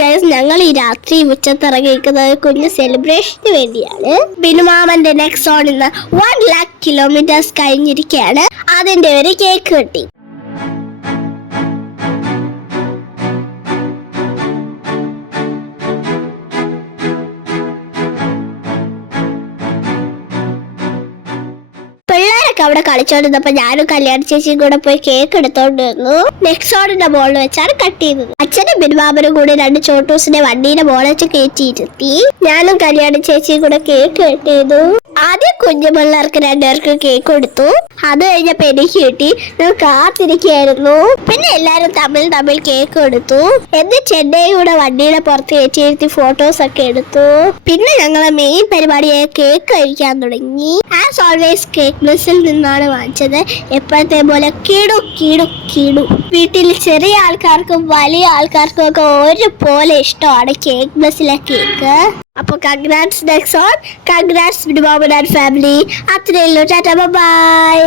Guys, ഞങ്ങൾ ഈ രാത്രി ഉച്ചത്തിറങ്ങിയിരിക്കുന്നത് കുഞ്ഞ് സെലിബ്രേഷന് വേണ്ടിയാണ്. ബിനുമാമന്റെ നെക്സ്റ്റ് സോണിൽ നിന്ന് 1,00,000 കിലോമീറ്റേഴ്സ് കഴിഞ്ഞിരിക്കുകയാണ്. അതിന്റെ ഒരു കേക്ക് കിട്ടി. പിള്ളേരൊക്കെ അവിടെ കളിച്ചോണ്ടിരുന്നപ്പോ ഞാനും കല്യാണ ചേച്ചിയും കൂടെ പോയി കേക്ക് എടുത്തോണ്ട് വന്നു. നെക്സോണിന്റെ ബോളിൽ വെച്ചാണ് കട്ട് ചെയ്തത്. അച്ഛനും ബിനുമാമനും കൂടി 2 ചോട്ടൂസിനെ വണ്ടിയുടെ ബോൾ വെച്ച് കയറ്റിയിരുത്തി. ഞാനും കല്യാണ ചേച്ചിയും കൂടെ കേക്ക് കട്ട് ചെയ്തു. ആദ്യം കുഞ്ഞു പിള്ളേർക്ക് 2 പേർക്ക് കേക്ക് കൊടുത്തു. അത് കഴിഞ്ഞപ്പോ എനിക്ക് കിട്ടി. ഞാൻ കാത്തിരിക്കുകയായിരുന്നു. പിന്നെ എല്ലാരും തമ്മിൽ കേക്ക് കൊടുത്തു. എന്നിട്ട് എന്നെ കൂടെ വണ്ടിയുടെ പുറത്ത് കയറ്റിയിരുത്തി ഫോട്ടോസ് ഒക്കെ എടുത്തു. പിന്നെ ഞങ്ങളെ മെയിൻ പരിപാടിയായ കേക്ക് കഴിക്കാൻ തുടങ്ങി. ആസ് ഓൾവേസ് കേക്ക് ബ്ലിസ്സിൽ നിന്നാണ് വാങ്ങിച്ചത്. എപ്പോഴത്തെ പോലെ കീടു. വീട്ടിൽ ചെറിയ ആൾക്കാർക്കും വലിയ ആൾക്കാർക്കും ഒക്കെ ഒരുപോലെ ഇഷ്ടമാണ് കേക്ക് ബ്ലിസ്സിലെ കേക്ക്. അപ്പോൾ കൺഗ്രാറ്റ്സ് നെക്സോൺ, കൺഗ്രാറ്റ്സ് ബിനുമാമൻ ആൻഡ് ഫാമിലി. അത്രയേ ഉള്ളൂ. Tata by.